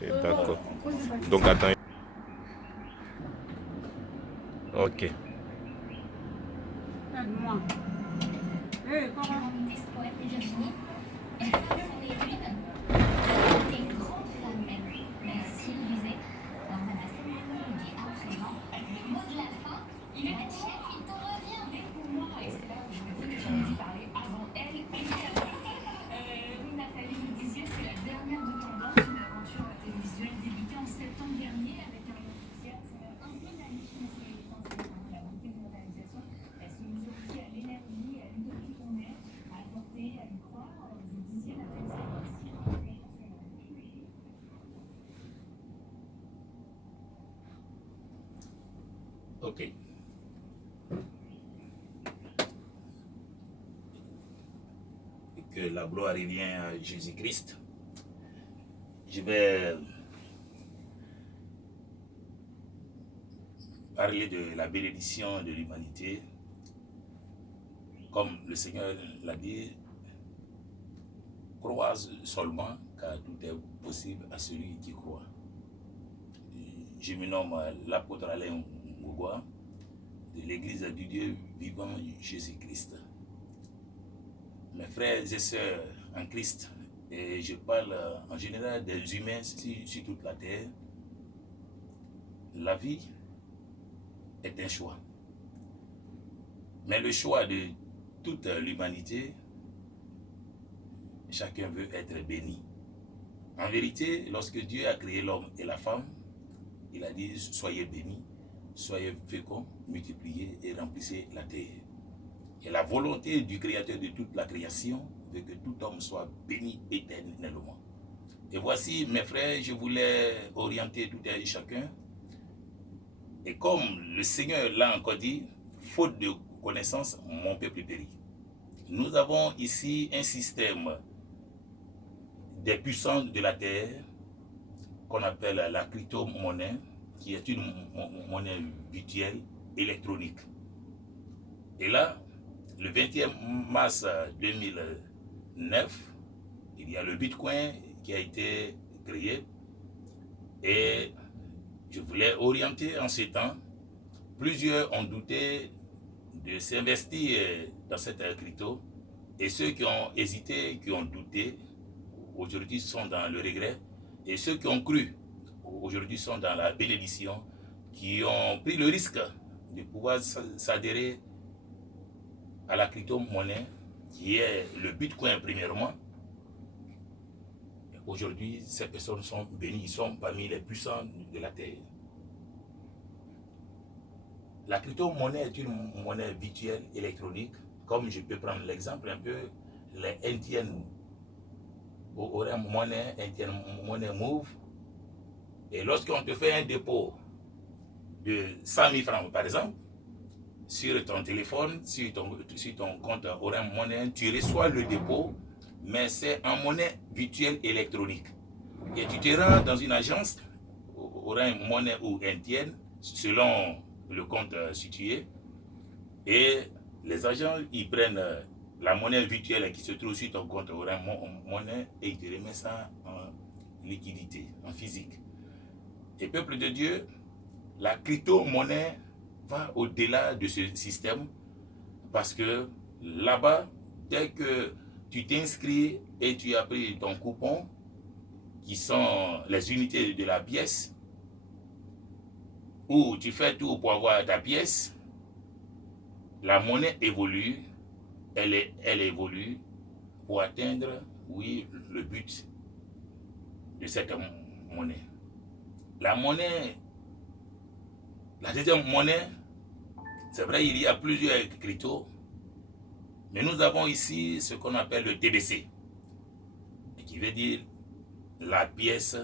D'accord. Donc attends. Ok. Aide-moi. Hey, comment? Virginie, est-ce que ça en est une? Des grandes flammes même. Merci, Lisée. Alors, on a cérémonie à présent. Le mot de la fin, il est ton chef, il t'en revient. Mais pour moi, et c'est là où je me dis que j'aurais dû parler avant elle. Oui, Nathalie, vous disiez, c'est la dernière de Tendance, une aventure télévisuelle débutée en septembre dernier avec un enthousiasme un peu naïf, mais c'est essentiellement la beauté de la réalisation. Elle se mesure aussi à l'énergie et à l'utopie qu'on est, à porter, à y croire. Vous disiez, Nathalie, c'est aussi un peu Ok. Que la gloire revient à Jésus-Christ. Je vais parler de la bénédiction de l'humanité. Comme le Seigneur l'a dit, crois seulement car tout est possible à celui qui croit. Je me nomme l'apôtre Alain Mougoua de l'Église du Dieu vivant Jésus-Christ. Mes frères et sœurs en Christ, et je parle en général des humains sur toute la terre, la vie est un choix. Mais le choix de toute l'humanité, chacun veut être béni. En vérité, lorsque Dieu a créé l'homme et la femme, il a dit, soyez bénis, soyez féconds, multipliez et remplissez la terre. Et la volonté du Créateur de toute la création veut que tout homme soit béni éternellement. Et voici, mes frères, je voulais orienter tout et chacun. Et comme le Seigneur l'a encore dit, faute de connaissance, mon peuple périt. Nous avons ici un système des puissants de la terre qu'on appelle la crypto-monnaie, qui est une monnaie virtuelle électronique. Et là, le 20e mars 2009, il y a le Bitcoin qui a été créé. Et je voulais orienter en ces temps. Plusieurs ont douté de s'investir dans cette crypto. Et ceux qui ont hésité, qui ont douté, aujourd'hui sont dans le regret. Et ceux qui ont cru, aujourd'hui sont dans la bénédiction, qui ont pris le risque de pouvoir s'adhérer à la crypto-monnaie, qui est le Bitcoin premièrement. Aujourd'hui, ces personnes sont bénies, ils sont parmi les puissants de la terre. La crypto-monnaie est une monnaie virtuelle électronique, comme je peux prendre l'exemple un peu, les Indiennes Orange Money, Indian Money Move. Et lorsqu'on te fait un dépôt de 100 000 francs, par exemple, sur ton téléphone, sur ton compte Orange Money, tu reçois le dépôt, mais c'est en monnaie virtuelle électronique. Et tu te rends dans une agence, Orange Money ou Indienne, selon le compte situé, et les agents, ils prennent la monnaie virtuelle qui se trouve sur ton compte Orange Money et ils te remettent ça en liquidité, en physique. Et peuple de Dieu, la crypto-monnaie va au-delà de ce système parce que là-bas, dès que tu t'inscris et tu as pris ton coupon, qui sont les unités de la pièce, ou tu fais tout pour avoir ta pièce, la monnaie évolue, elle évolue pour atteindre, oui, le but de cette monnaie. La deuxième monnaie, c'est vrai, il y a plusieurs cryptos, mais nous avons ici ce qu'on appelle le TBC, qui veut dire la pièce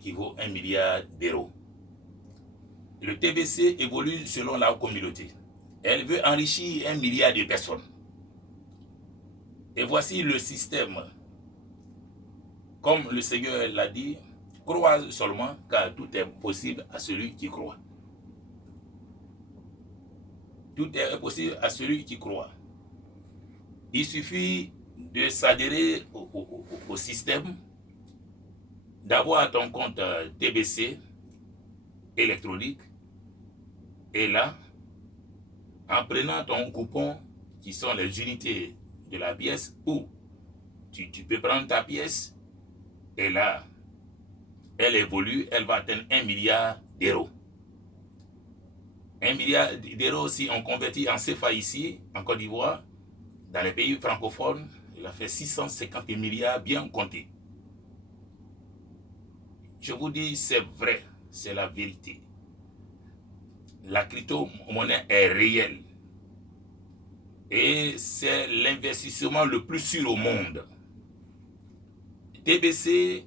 qui vaut 1 milliard d'euros. Le TBC évolue selon la communauté. Elle veut enrichir 1 milliard de personnes. Et voici le système. Comme le Seigneur l'a dit, crois seulement car tout est possible à celui qui croit. Tout est possible à celui qui croit. Il suffit de s'adhérer au système, d'avoir ton compte TBC électronique. Et là, en prenant ton coupon, qui sont les unités de la pièce, ou tu peux prendre ta pièce, et là, elle évolue, elle va atteindre 1 milliard d'euros. 1 milliard d'euros, si on convertit en CFA ici, en Côte d'Ivoire, dans les pays francophones, il a fait 650 milliards bien comptés. Je vous dis, c'est vrai, c'est la vérité. La crypto-monnaie est réelle. Et c'est l'investissement le plus sûr au monde. TBC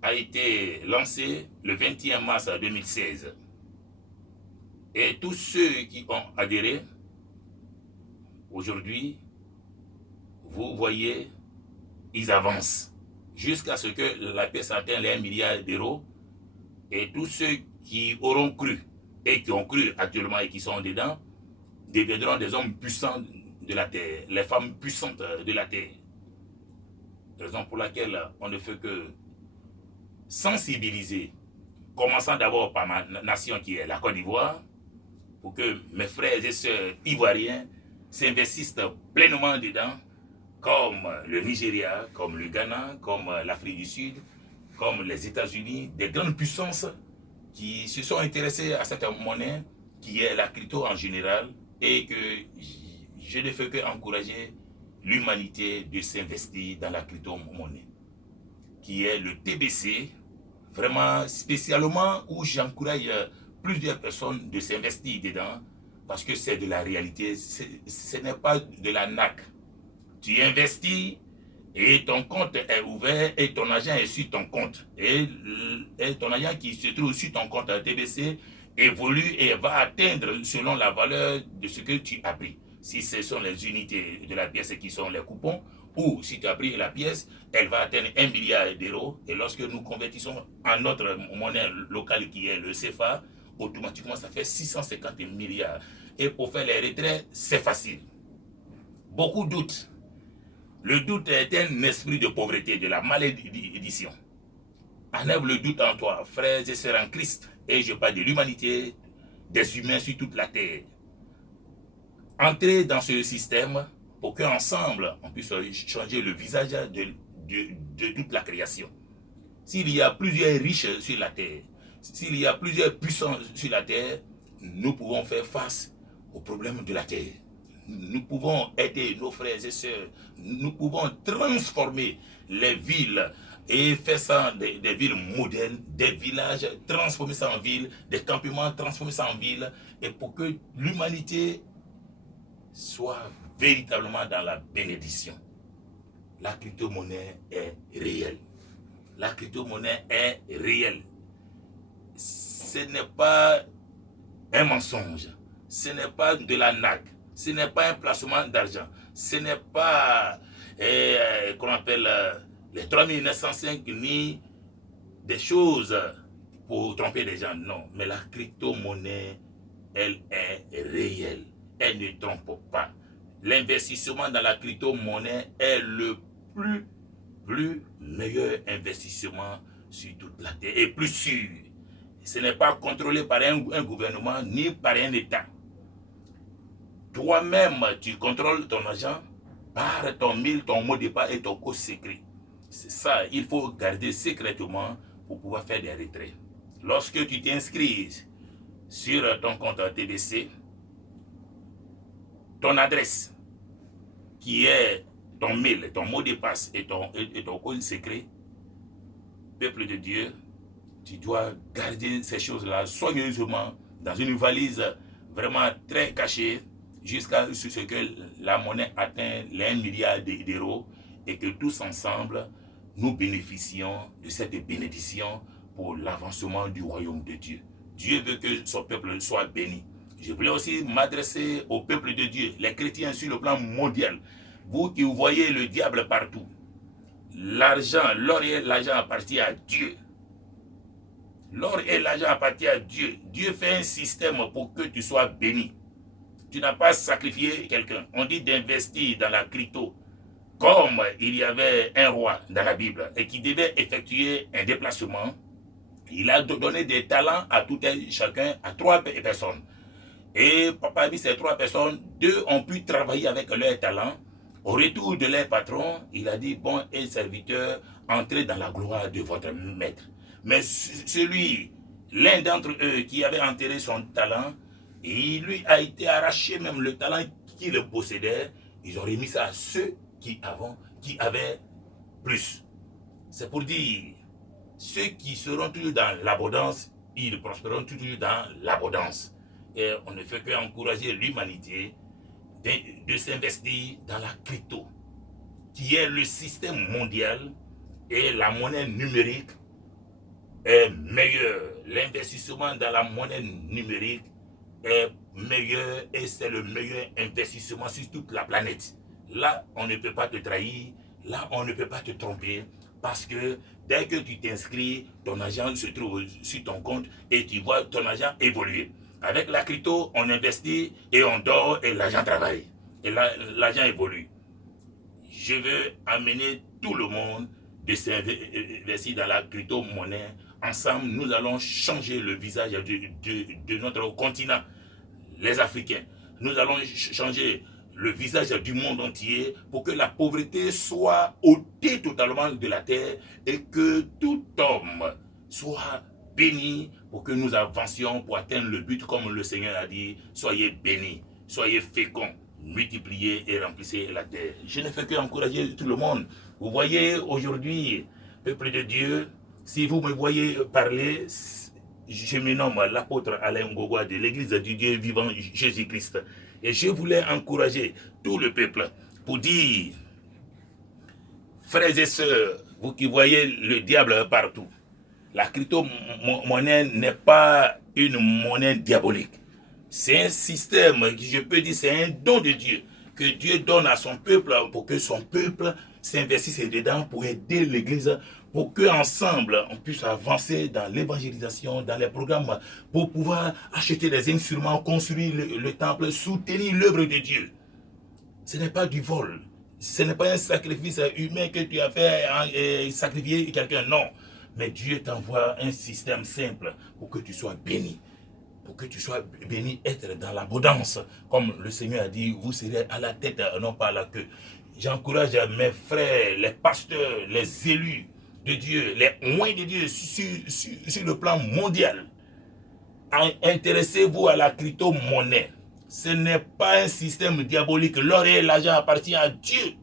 a été lancé le 21 mars 2016. Et tous ceux qui ont adhéré, aujourd'hui, vous voyez, ils avancent jusqu'à ce que la pièce atteigne les 1 milliard d'euros. Et tous ceux qui auront cru et qui ont cru actuellement et qui sont dedans, deviendront des hommes puissants de la terre, les femmes puissantes de la terre. Raison pour laquelle on ne fait que sensibiliser, commençant d'abord par ma nation qui est la Côte d'Ivoire, pour que mes frères et sœurs ivoiriens s'investissent pleinement dedans, comme le Nigeria, comme le Ghana, comme l'Afrique du Sud, comme les États-Unis, des grandes puissances qui se sont intéressées à cette monnaie, qui est la crypto en général, et que je ne fais qu'encourager l'humanité de s'investir dans la crypto-monnaie, qui est le TBC, vraiment spécialement où j'encourage plusieurs personnes de s'investir dedans, parce que c'est de la réalité, ce n'est pas de la NAC. Tu investis et ton compte est ouvert et ton argent est sur ton compte. Et ton argent qui se trouve sur ton compte TBC évolue et va atteindre selon la valeur de ce que tu as pris. Si ce sont les unités de la pièce qui sont les coupons, ou si tu as pris la pièce, elle va atteindre 1 milliard d'euros. Et lorsque nous convertissons en notre monnaie locale qui est le CFA, automatiquement ça fait 650 milliards. Et pour faire les retraits, c'est facile. Beaucoup doutent. Le doute est un esprit de pauvreté, de la malédiction. Enlève le doute en toi, frères et sœurs en Christ. Et je parle de l'humanité, des humains sur toute la terre. Entrez dans ce système pour qu'ensemble, on puisse changer le visage de toute la création. S'il y a plusieurs riches sur la terre, s'il y a plusieurs puissants sur la terre, nous pouvons faire face aux problèmes de la terre. Nous pouvons aider nos frères et sœurs. Nous pouvons transformer les villes et faire ça des villes modernes, des villages, transformer ça en villes, des campements, transformer ça en villes, et pour que l'humanité soit véritablement dans la bénédiction. La crypto-monnaie est réelle. La crypto-monnaie est réelle. Ce n'est pas un mensonge. Ce n'est pas de la NAC. Ce n'est pas un placement d'argent. Ce n'est pas, qu'on appelle, les 3905 ni des choses pour tromper les gens. Non, mais la crypto-monnaie, elle est réelle. Elle ne trompe pas. L'investissement dans la crypto-monnaie est le plus meilleur investissement sur toute la terre et plus sûr. Ce n'est pas contrôlé par un gouvernement ni par un État. Toi-même, tu contrôles ton argent par ton mail, ton mot de passe et ton code secret. C'est ça, il faut garder secrètement pour pouvoir faire des retraits. Lorsque tu t'inscris sur ton compte TBC, ton adresse, qui est ton mail, ton mot de passe et ton code secret, peuple de Dieu, tu dois garder ces choses-là soigneusement dans une valise vraiment très cachée jusqu'à ce que la monnaie atteigne les 1 milliard d'euros et que tous ensemble, nous bénéficions de cette bénédiction pour l'avancement du royaume de Dieu. Dieu veut que son peuple soit béni. Je voulais aussi m'adresser au peuple de Dieu, les chrétiens sur le plan mondial. Vous qui voyez le diable partout, l'argent, l'or et l'argent appartient à Dieu. L'or et l'argent appartiennent à Dieu. Dieu fait un système pour que tu sois béni. Tu n'as pas sacrifié quelqu'un. On dit d'investir dans la crypto. comme il y avait un roi dans la Bible et qui devait effectuer un déplacement, il a donné des talents à tout un chacun, à 3 personnes. Et papa a dit ces 3 personnes, 2 ont pu travailler avec leurs talents. Au retour de leur patron, il a dit, bon et serviteur, entrez dans la gloire de votre maître. Mais celui, l'un d'entre eux qui avait enterré son talent, il lui a été arraché même le talent qu'il possédait. Ils ont remis ça à ceux qui avaient plus. C'est pour dire, ceux qui seront toujours dans l'abondance, ils prospéreront toujours dans l'abondance. Et on ne fait qu'encourager l'humanité de s'investir dans la crypto, qui est le système mondial et la monnaie numérique est meilleure. L'investissement dans la monnaie numérique est meilleur et c'est le meilleur investissement sur toute la planète. Là, on ne peut pas te trahir, là, on ne peut pas te tromper, parce que dès que tu t'inscris, ton argent se trouve sur ton compte et tu vois ton argent évoluer. Avec la crypto, on investit et on dort et l'argent travaille. Et l'argent évolue. Je veux amener tout le monde de s'investir dans la crypto-monnaie. Ensemble, nous allons changer le visage de notre continent, les Africains. Nous allons changer le visage du monde entier pour que la pauvreté soit ôtée totalement de la terre et que tout homme soit béni pour que nous avancions pour atteindre le but comme le Seigneur a dit. Soyez bénis, soyez féconds, multipliez et remplissez la terre. Je ne fais qu'encourager tout le monde. Vous voyez aujourd'hui, peuple de Dieu, si vous me voyez parler, je me nomme l'apôtre Alain Ngogwa de l'église du Dieu vivant Jésus-Christ. Et je voulais encourager tout le peuple pour dire, frères et sœurs, vous qui voyez le diable partout, la crypto-monnaie n'est pas une monnaie diabolique. C'est un système, je peux dire, c'est un don de Dieu que Dieu donne à son peuple pour que son peuple s'investisse dedans pour aider l'église, pour qu'ensemble on puisse avancer dans l'évangélisation, dans les programmes, pour pouvoir acheter des instruments, construire le temple, soutenir l'œuvre de Dieu. Ce n'est pas du vol, ce n'est pas un sacrifice humain que tu as fait, sacrifier quelqu'un, non. Mais Dieu t'envoie un système simple pour que tu sois béni. Pour que tu sois béni, être dans l'abondance. Comme le Seigneur a dit, vous serez à la tête, non pas à la queue. J'encourage mes frères, les pasteurs, les élus de Dieu, les oints de Dieu sur le plan mondial. Intéressez-vous à la crypto-monnaie. Ce n'est pas un système diabolique. L'or et l'argent appartient à Dieu.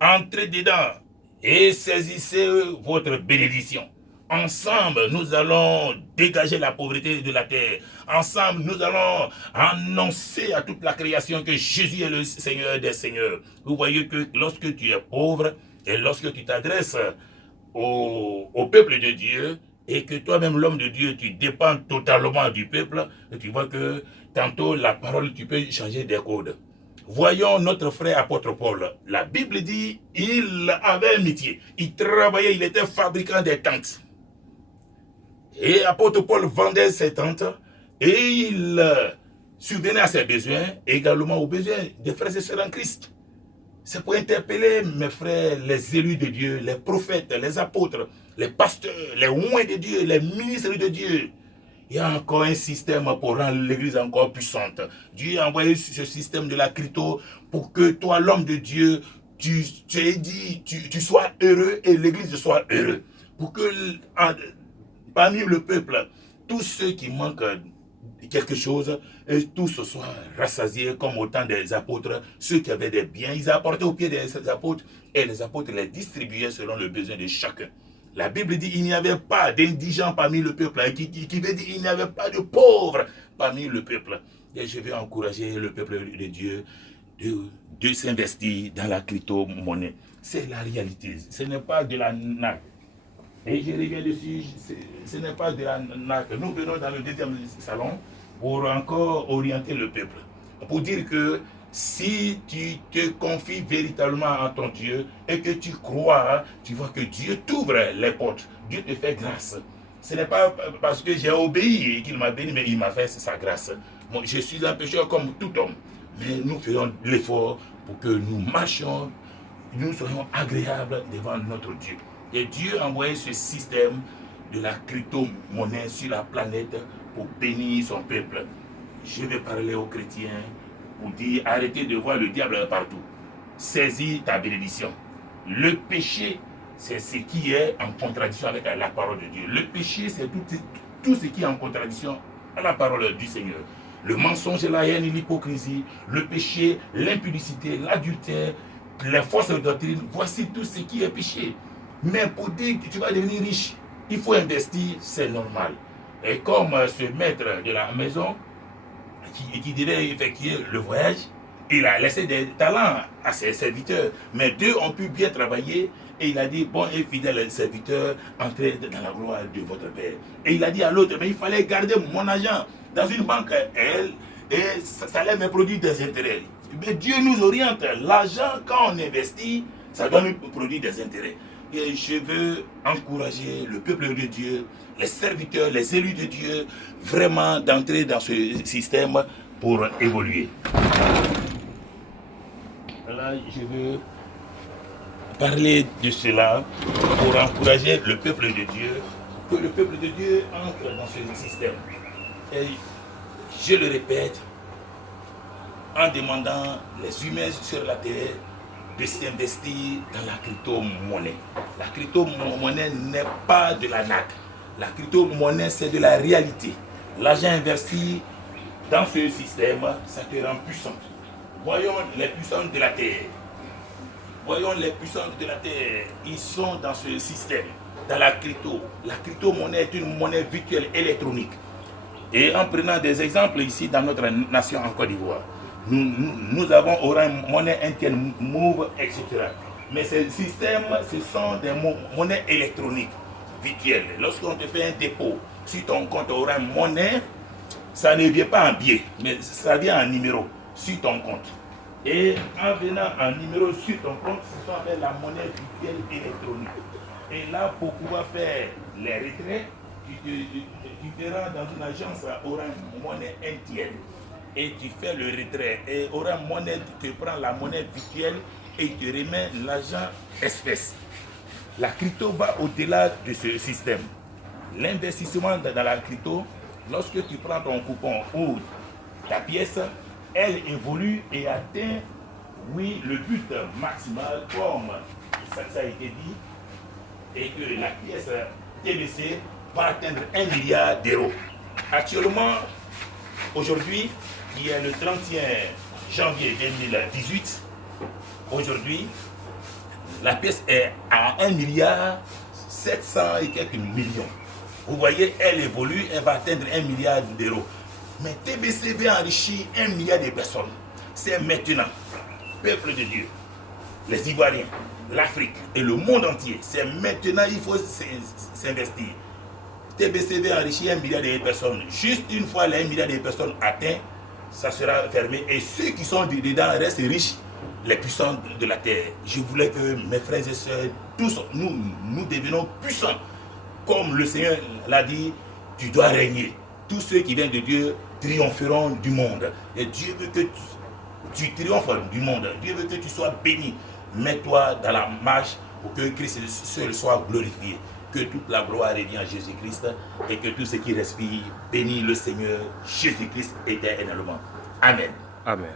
Entrez dedans et saisissez votre bénédiction. Ensemble, nous allons dégager la pauvreté de la terre. Ensemble, nous allons annoncer à toute la création que Jésus est le Seigneur des Seigneurs. Vous voyez que lorsque tu es pauvre et lorsque tu t'adresses au peuple de Dieu et que toi-même, l'homme de Dieu, tu dépends totalement du peuple, tu vois que tantôt la parole, tu peux changer des codes. Voyons notre frère apôtre Paul. La Bible dit, il avait un métier. Il travaillait, il était fabricant des tentes. Et apôtre Paul vendait ses tentes et il subvenait à ses besoins, et également aux besoins des frères et sœurs en Christ. C'est pour interpeller mes frères, les élus de Dieu, les prophètes, les apôtres, les pasteurs, les oints de Dieu, les ministres de Dieu. Il y a encore un système pour rendre l'église encore puissante. Dieu a envoyé ce système de la crypto pour que toi, l'homme de Dieu, tu sois heureux et l'église soit heureuse. Pour que parmi le peuple, tous ceux qui manquent quelque chose, et tous soient rassasiés comme au temps des apôtres. Ceux qui avaient des biens, ils apportaient au pied des apôtres et les apôtres les distribuaient selon le besoin de chacun. La Bible dit qu'il n'y avait pas d'indigents parmi le peuple, qui veut dire qu'il n'y avait pas de pauvres parmi le peuple. Et je vais encourager le peuple de Dieu de s'investir dans la crypto-monnaie. C'est la réalité, ce n'est pas de la nappe. Et je reviens dessus, ce n'est pas de la nappe. Nous venons dans le deuxième salon pour encore orienter le peuple. Pour dire que si tu te confies véritablement en ton Dieu et que tu crois, tu vois que Dieu t'ouvre les portes. Dieu te fait grâce. Ce n'est pas parce que j'ai obéi qu'il m'a béni, mais il m'a fait sa grâce. Moi, je suis un pécheur comme tout homme. Mais nous faisons l'effort pour que nous marchions nous soyons agréables devant notre Dieu. Et Dieu a envoyé ce système de la crypto-monnaie sur la planète pour bénir son peuple. Je vais parler aux chrétiens pour dire arrêtez de voir le diable partout. Saisis ta bénédiction. Le péché, c'est ce qui est en contradiction avec la parole de Dieu. Le péché, c'est tout ce qui est en contradiction à la parole du Seigneur. Le mensonge, la haine et l'hypocrisie, le péché, l'impudicité, l'adultère, les fausses doctrines, voici tout ce qui est péché. Mais pour dire que tu vas devenir riche, il faut investir, c'est normal. Et comme ce maître de la maison, qui devait effectuer le voyage, il a laissé des talents à ses serviteurs. Mais deux ont pu bien travailler. Et il a dit, bon et fidèle serviteur, entrez dans la gloire de votre Père. Et il a dit à l'autre, mais il fallait garder mon argent dans une banque. Et ça allait me produire des intérêts. Mais Dieu nous oriente. L'argent, quand on investit, ça doit nous produire des intérêts. Et je veux encourager le peuple de Dieu, les serviteurs, les élus de Dieu, vraiment d'entrer dans ce système pour évoluer. Là, je veux parler de cela pour encourager le peuple de Dieu, que le peuple de Dieu entre dans ce système. Et je le répète, en demandant les humains sur la terre de s'investir dans la crypto-monnaie. La crypto-monnaie n'est pas de la NAC. La crypto-monnaie, c'est de la réalité. L'argent investi dans ce système, ça te rend puissant. Voyons les puissants de la terre. Voyons les puissants de la terre. Ils sont dans ce système, dans la crypto. La crypto-monnaie est une monnaie virtuelle électronique. Et en prenant des exemples ici dans notre nation en Côte d'Ivoire, nous avons Orange Monnaie interne, Move, etc. Mais ces systèmes, ce sont des monnaies électroniques virtuelles. Lorsqu'on te fait un dépôt sur ton compte Orange Monnaie, ça ne vient pas en billet, mais ça vient en numéro sur ton compte. Et en venant en numéro sur ton compte, ce sont appelle la monnaie virtuelle électronique. Et là, pour pouvoir faire les retraits, tu te rends dans une agence Orange Monnaie interne. Et tu fais le retrait. Et Orange Monnaie te prend la monnaie virtuelle et te remet l'argent espèce. La crypto va au-delà de ce système. L'investissement dans la crypto, lorsque tu prends ton coupon ou ta pièce, elle évolue et atteint, oui, le but maximal, comme ça a été dit, et que la pièce TBC va atteindre 1 milliard d'euros. Actuellement, aujourd'hui, qui est le 31 janvier 2018, aujourd'hui, la pièce est à 1 milliard 700 et quelques millions. Vous voyez, elle évolue, elle va atteindre 1 milliard d'euros. Mais TBC va enrichir 1 milliard de personnes. C'est maintenant, peuple de Dieu, les Ivoiriens, l'Afrique et le monde entier, c'est maintenant il faut s'investir. TBC va enrichir 1 milliard de personnes. Juste une fois les 1 milliard de personnes atteintes, ça sera fermé. Et ceux qui sont dedans restent riches, les puissants de la terre. Je voulais que mes frères et sœurs, tous, nous devenons puissants. Comme le Seigneur l'a dit, tu dois régner. Tous ceux qui viennent de Dieu triompheront du monde. Et Dieu veut que tu triomphes du monde. Dieu veut que tu sois béni. Mets-toi dans la marche pour que Christ seul soit glorifié. Que toute la gloire revienne à Jésus-Christ et que tout ce qui respire bénit le Seigneur Jésus-Christ éternellement. Amen. Amen.